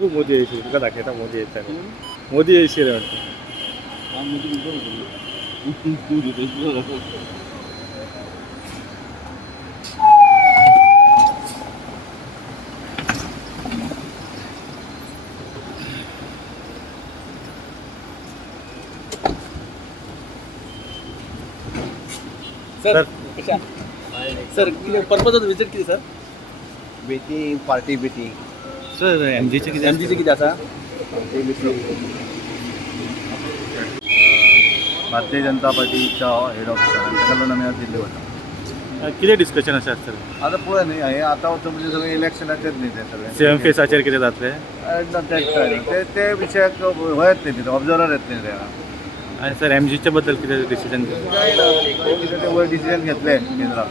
तू मोदी येशील तुका दाखयता मोदी येता मोदी येशील वाटतं. Sir sir purpose of visit किती सर बेटी पार्टी बेटी सर एमजीचे किती एमजीचे किती आसा पार्टी बेटी भारतीय जनता पार्टीच्या हेड ऑफिसरान ताका लागून आमी आज दिल्ली वता. कितें डिस्कशन आसा सर आतां पळय न्ही हे आतां वचून म्हणजे सगळें इलेक्शनाचेर न्ही ते सगळें सीएम फेसाचेर कितें जातलें ते विशयाक हो येत न्ही ते ऑब्जर्वर येत न्ही ते आनी सर एमजीच्या बद्दल कितें डिसिजन काय ना कितें ते डिसिजन घेतले केंद्राक